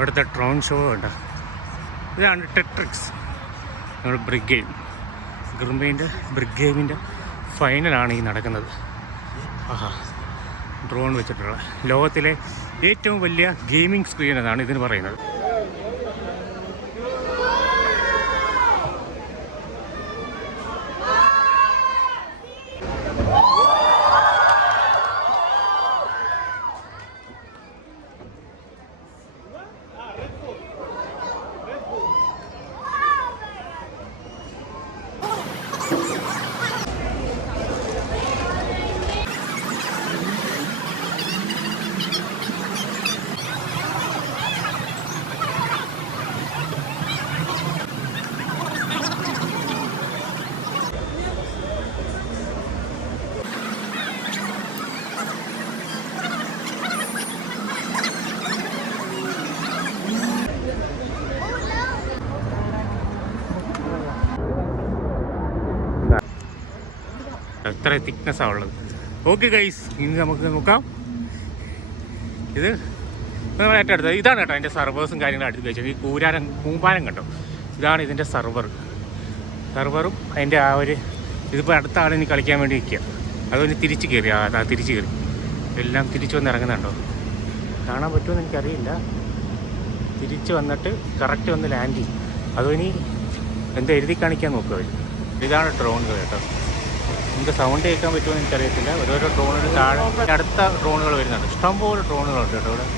ഇവിടുത്തെ drone show ഉണ്ട്. ഇതാണ് ടെട്രിക്സ്. നമ്മൾ ബ്രിഗ് ഗെയിമിൻ്റെ ഫൈനലാണ് ഈ നടക്കുന്നത്. ആഹാ, ഡ്രോൺ വെച്ചിട്ടുള്ള ലോകത്തിലെ ഏറ്റവും വലിയ ഗെയിമിംഗ് സ്ക്രീൻ എന്നാണ് ഇതിന് പറയുന്നത്. എത്ര തിക്നെസ്സാണ് ഉള്ളത്. ഓക്കെ ഗൈസ്, ഇനി നമുക്ക് നോക്കാം. ഇത് നമ്മൾ ഏറ്റവും അടുത്തത് ഇതാണ് കേട്ടോ. അതിൻ്റെ സർവേഴ്സും കാര്യങ്ങളും അടുത്ത് വെച്ചത് ഈ കൂമ്പാരം കണ്ടോ, ഇതാണ് ഇതിൻ്റെ സർവറും അതിൻ്റെ ആ ഒരു ഇതിപ്പോൾ അടുത്ത ആളിനി കളിക്കാൻ വേണ്ടി നിൽക്കുക. അതൊന്ന് തിരിച്ച് കയറി, തിരിച്ച് കയറി എല്ലാം തിരിച്ചു വന്ന് ഇറങ്ങുന്നുണ്ടോ, കാണാൻ പറ്റുമെന്ന് എനിക്കറിയില്ല. തിരിച്ച് വന്നിട്ട് കറക്റ്റ് വന്ന് ലാൻഡ് ചെയ്യും. അതിനി എന്താ എഴുതി കാണിക്കാൻ നോക്കുക അവർ. ഇതാണ് ഡ്രോണുകൾ കേട്ടോ. നമുക്ക് സൗണ്ട് കേൾക്കാൻ പറ്റുമെന്ന് എനിക്കറിയത്തില്ല. ഓരോരോ ഡ്രോണുകൾ താഴെ അടുത്ത ഡ്രോണുകൾ വരുന്നുണ്ട്. ഇഷ്ടംപോലെ ഡ്രോണുകളുണ്ട് കേട്ടോ ഇവിടെ.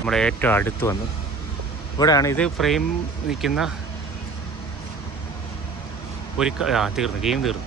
നമ്മുടെ ഏറ്റവും അടുത്ത് വന്നു. ഇവിടെയാണ് ഇത് ഫ്രെയിം നിൽക്കുന്ന ഒരു ഗെയിം തീർന്നു.